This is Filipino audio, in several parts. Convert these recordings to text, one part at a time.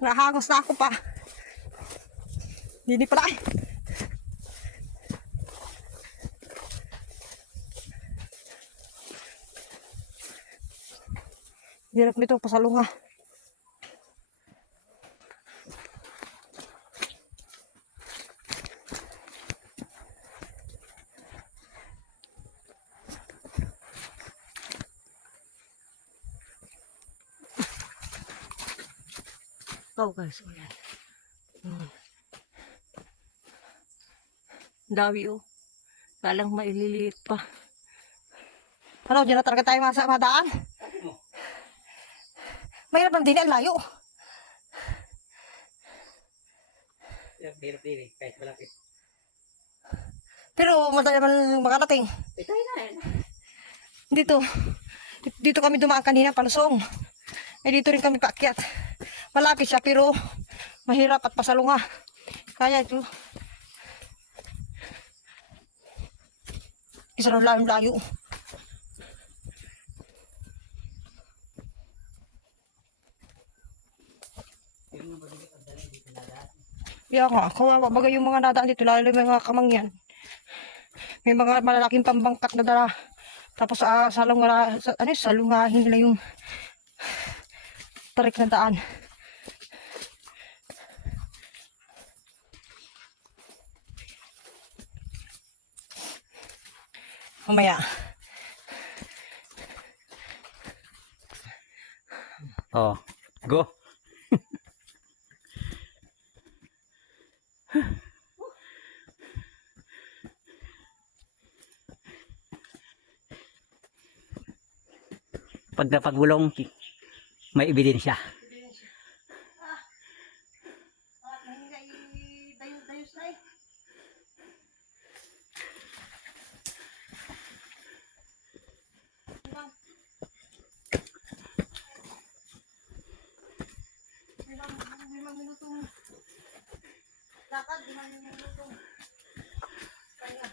Nahagos na ako pa. Hindi pala eh. Hirap nito pasalunga. Oh guys, ayan. Dawi oh. Kalang maililiit pa. Ano, dyan na talaga tayo madaan? Mahirap lang din, ang layo. Hirap din kahit malapit. Pero madali naman makarating. Tayo na yan. Dito kami dumaan kanina, palusong. Eh dito rin kami paakyat. Malapit siya pero mahirap at pasalunga. Kaya ito. Isa na layo. Kaya nga, kawawa bagay yung mga nadaan dito, lalo yung mga kamangyan. May mga malalaking pambangkat na dala. Tapos salungahin nila yung tarik na daan. Mamaya. Oh, go. Pag napagulong, may ebidensya. Limang minutong lakad, 5 minutong kaya.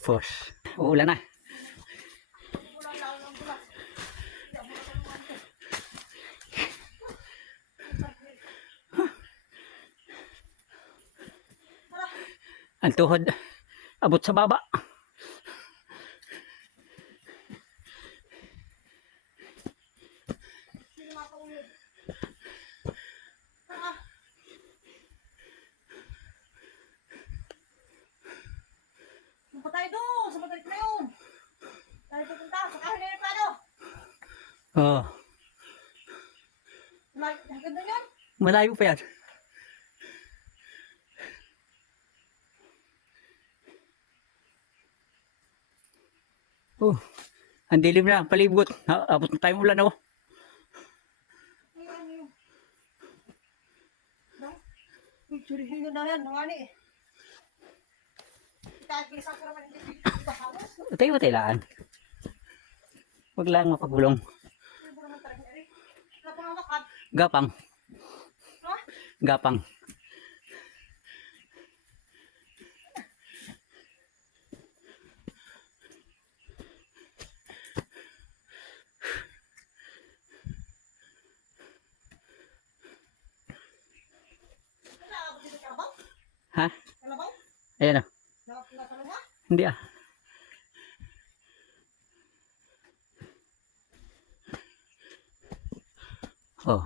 Force. Uulan na. Ang tuhod, abot sa baba. Punta tayo doon, sa Madrid na yun. Tayo pupunta, sa kahin na yung plano. Oh, Hanggang doon yun. malayo pa yan. Oh, ang dilim na, ang palibot. Abot na tayong ulan oh. Surihin nyo na yan, nangani eh. Kahit bilisan ko naman hindi bahamos. Tayo ba tailaan? Huwag lang mapagulong. Gapang. Gapang. Ha? Ayan o. Hindi ah. Oh.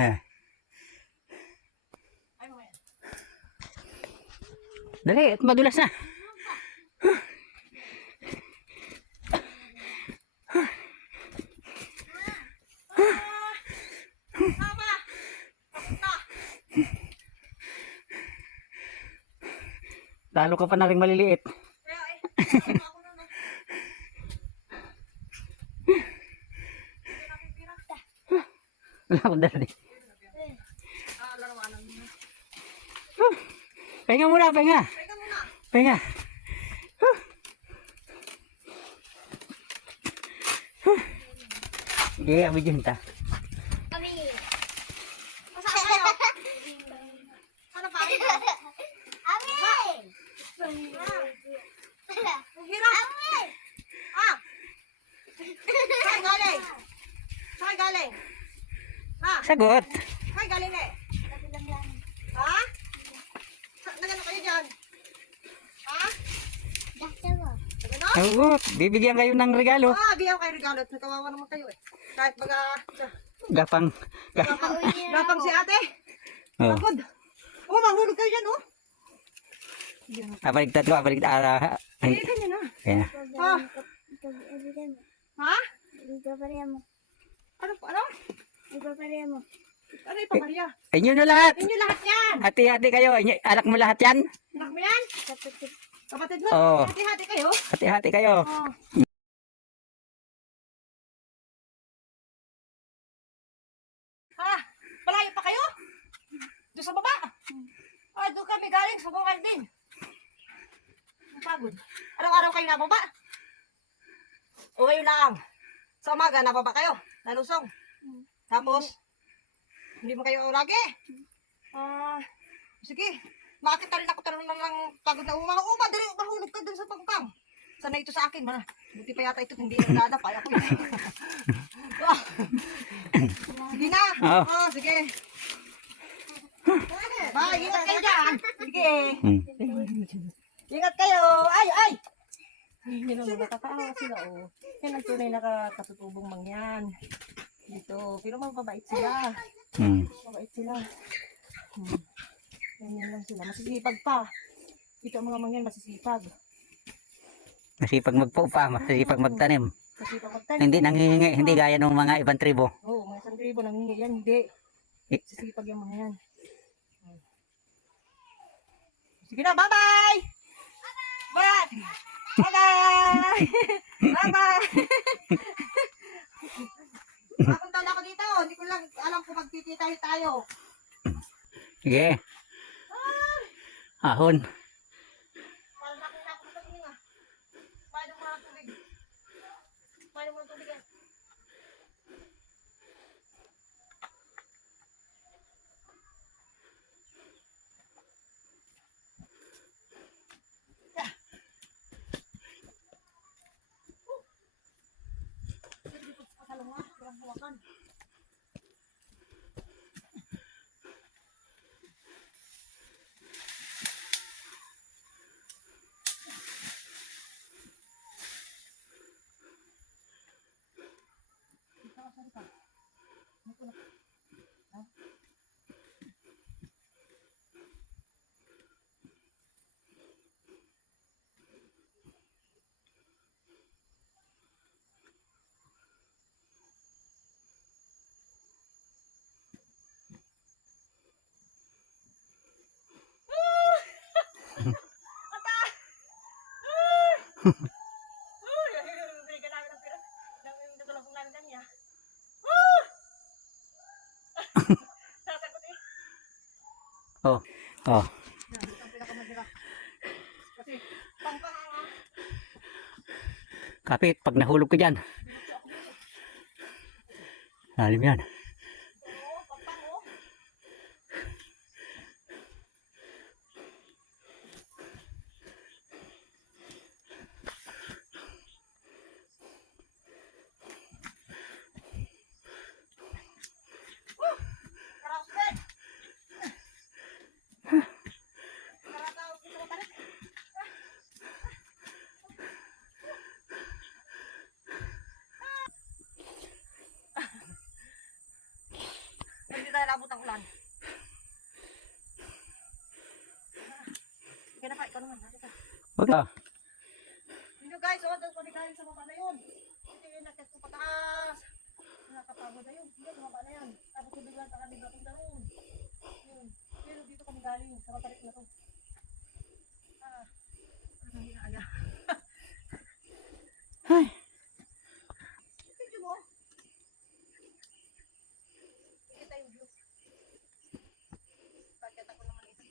Eh. Dali, at madulas na. Talo ka pa na rin maliliit. Wala akong dala din. Pahinga muna, pahinga. Pahinga. Sige, abid yun ta. Saan galing? Ha? Sagot. Saan galing eh? Ha? Nagano kayo dyan? Ha? Nagano? Sagot. Bibigyan kayo ng regalo. Bigyan ko kayo regalo at nakawawa naman kayo eh. Kahit baga... Gapang. Gapang si ate. Oh. Pagod. Mahulog kayo dyan oh. Abaligtad ko, abaligtad. Ay, ganyan na. Kaya. Ha? Ipapareha mo. Ano? Ipapareha mo. Ano ipapareha? Inyo na lahat. Inyo lahat yan. Hati-hati kayo. Anak mo lahat yan. Anak mo yan? Kapatid mo? Oo. Hati-hati kayo? Hati-hati kayo. Oo. Ha? Malayo pa kayo? Doon sa baba? Doon kami galing sa bukal din. Ang pagod. Araw-araw kayo nababa? O ngayon lang? Sa umaga nababa kayo? Nalusong? Tapos? Hindi mo kayo lagi? Sige. Makakita rin ako tanong ng pagod na uma. Dali, mahulog ka dun sa pangpang. Sana ito sa akin. Buti pa yata ito hindi nagdadapay ako. Sige na. Oo. Sige. Bye, ingat kayo dyan. Sige. Ingat kayo. Ay! Hindi naman nakakaawa sila oh. Yan ang tunay na katutubong mangyan. Dito. Pero mababait sila. Mabait sila. Ganyan lang sila. Masisipag pa. Dito ang mga mangyan masisipag. Masipag magpupa, masipag magtanim. Masisipag magtanim. Hindi nanghihingi, hindi gaya ng mga ibang tribo. Oo, mga isang tribo nang hindi yan. Hindi. Masisipag yung mga yan. Sige na, bye-bye! Bye! Bye-bye! Bye-bye! Mapunta na ako dito. Hindi ko lang alam kung magtititayo tayo. Sige. Ahon. Parang nakita ako sa tingin ah. Paano mga tubig? Paano mga tubig yan? Oh. Oh. Kapit, pag nahulog ka dyan. Lalim yan. Wag na. Hindi guys, doon kami galing sa baba na yun. Hindi, nakit ko pataas. Nakapagod na yun. Hindi, bumaba na yan. Tapos biglang kami dating na yun. Yun. Pero dito kami galing sa matarik na to. Ano hindi na kaya. Ay. Video mo. Kita yung view. Bakit ako naman ito?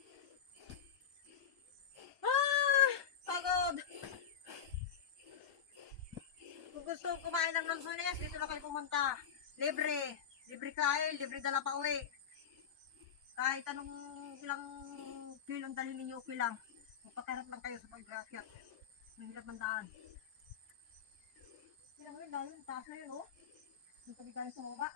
Pagod! Kung gusto kumain ng lansones, dito na kayo pumunta. Libre. Libre kain, libre dala pa uwi. Kahit anong ilang feel ang dali ninyo, okay lang. Magpakarap lang kayo sa pag-akyat. Mahirap ang daan. Kailan mo yun, lalo yung taas na yun, oh. Yung kabigaling sa baba.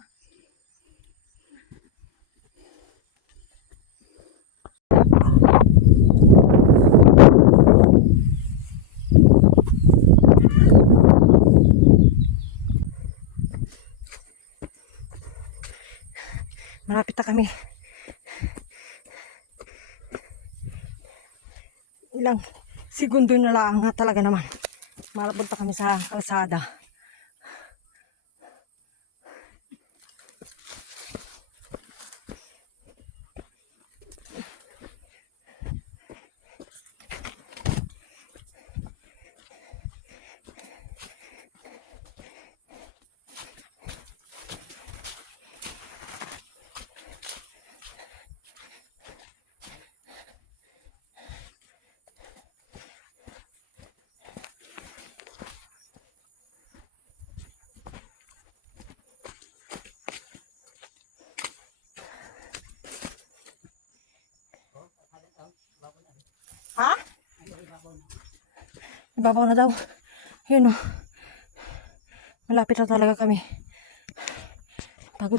Malapit na kami. Ilang segundo na lang nga talaga naman. Malapit na kami sa kalsada. Ha? Ibabaw na daw. Yun o. Malapit na talaga kami. Pagod.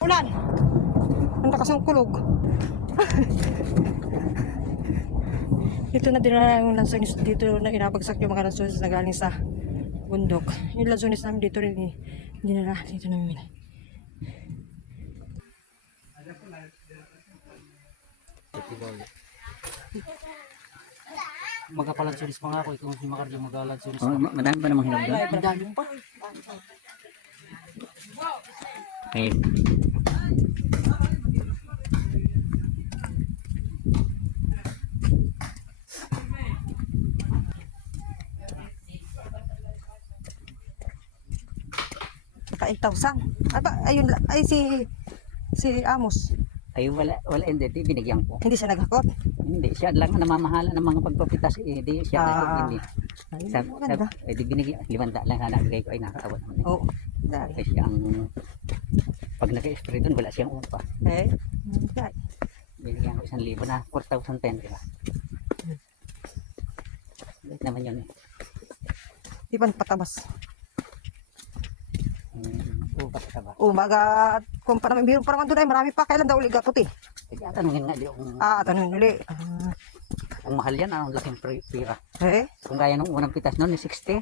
Ulan. Ang lakas ng kulog. Dito na dinala yung lansones. Dito na inabagsak yung mga lansones na galing sa bundok. Yung lansones namin dito rin dinala. Dito namin. Magapalansunis pa nga ako, ikaw hindi makaryo magalansunis. Oh, madami pa namang hinog doon. Ang dami pa. Okay. Ka 8,000. Ayun, ay si Amos. Ay, wala, hindi, binigyan ko. Hindi siya naghakot. Hindi, siya lang ang namamahala ng mga pagpapitas. Hindi, siya hindi. Ay, Sabi, maganda. di binigyan, 500 lang na nabigay ko, ay nakakaawa naman. Oo. Dahil. Kasi siya ang, pag nag-spray doon, wala siyang upa. Eh. Dahil. Binigyan ko 1,000 na, 4,010, di ba? Bait naman yun eh. Di ba patabas? Upa ka ba? Umaga, kung pa naman, biro pa naman doon ay marami pa. Kailan daw ulit gaputi? Kaya tanungin nga, di kung, Tanong uli. kung mahal yan, anong laking pira. Eh. Kung gaya nung unang pitas noon, 60,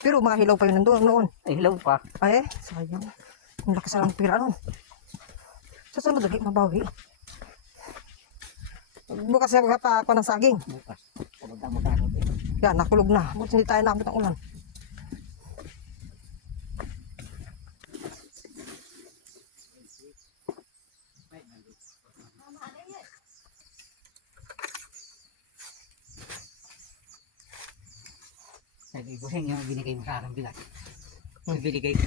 Pero mga hilaw pa yun nandun noon. ay hilaw pa. Ay, sayang. Ang lakas lang ng pira nun. Sa sunod ulit, mabawi. Bukas siya magkapa ng saging. Bukas, pagdamo-damo. Yan, nakulog na. Bukas hindi tayo nakabot ng ulan. Sabi ko sa inyo, binigay mo sa akin bigat. Binigay ko.